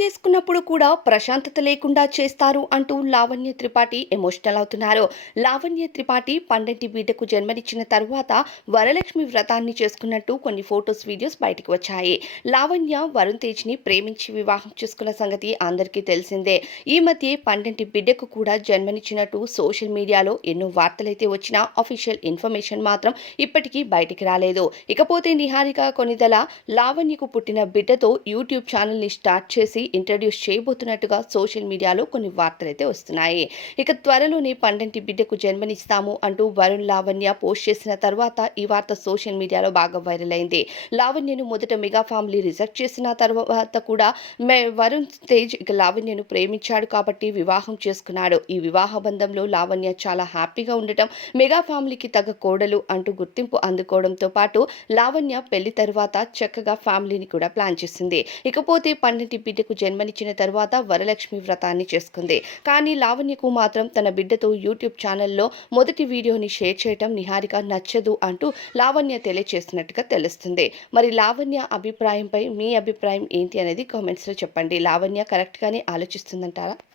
చేసుకున్నప్పుడు కూడా ప్రశాంతత లేకుండా చేస్తారు అంటూ లావణ్య త్రిపాఠి ఎమోషనల్ అవుతున్నారు. లావణ్య త్రిపాఠి పండంటి బిడ్డకు జన్మనిచ్చిన తరువాత వరలక్ష్మి వ్రతాన్ని చేసుకున్నట్టు కొన్ని ఫొటోస్ వీడియోస్ బయటకు వచ్చాయి. లావణ్య వరుణ్ తేజ్ని ప్రేమించి వివాహం చేసుకున్న సంగతి అందరికీ తెలిసిందే. ఈ మధ్య పండంటి బిడ్డకు కూడా జన్మనిచ్చినట్టు సోషల్ మీడియాలో ఎన్నో వార్తలైతే వచ్చినా అఫీషియల్ ఇన్ఫర్మేషన్ మాత్రం ఇప్పటికీ బయటికి రాలేదు. ఇకపోతే నిహారిక కొనిదల లావణ్యకు పుట్టిన బిడ్డతో యూట్యూబ్ ఛానల్ని స్టార్ట్ చేసి ఇంట్రడ్యూస్ చేయబోతున్నట్టుగా సోషల్ మీడియాలో కొన్ని వార్తలైతే వస్తున్నాయి. ఇక త్వరలోనే పండంటి బిడ్డకు జన్మనిస్తాము అంటూ వరుణ్ లావణ్య పోస్ట్ చేసిన తర్వాత ఈ వార్త సోషల్ మీడియాలో బాగా వైరల్ అయింది. లావణ్యను మొదట మెగా ఫ్యామిలీ రిజెక్ట్ చేసిన తర్వాత కూడా మే వరుణ్ తేజ్ ఇక లావణ్యను ప్రేమించాడు కాబట్టి వివాహం చేసుకున్నాడు. ఈ వివాహ బంధంలో లావణ్య చాలా హ్యాపీగా ఉండటం మెగా ఫ్యామిలీకి తగ్గ కోడలు అంటూ గుర్తింపు అందుకోవడంతో పాటు లావణ్య పెళ్ళి తర్వాత చక్కగా ఫ్యామిలీని కూడా ప్లాన్ చేసింది. ఇకపోతే పండింటి బిడ్డకు జన్మనిచ్చిన తర్వాత వరలక్ష్మి వ్రతాన్ని చేసుకుంది. కానీ లావణ్యకు మాత్రం తన బిడ్డతో యూట్యూబ్ ఛానల్లో మొదటి వీడియోని షేర్ చేయటం నిహారిక నచ్చదు అంటూ లావణ్య తెలియచేసినట్టుగా తెలుస్తుంది. మరి లావణ్య అభిప్రాయంపై మీ అభిప్రాయం ఏంటి అనేది కామెంట్స్లో చెప్పండి. లావణ్య కరెక్ట్గానే ఆలోచిస్తుందంటారా?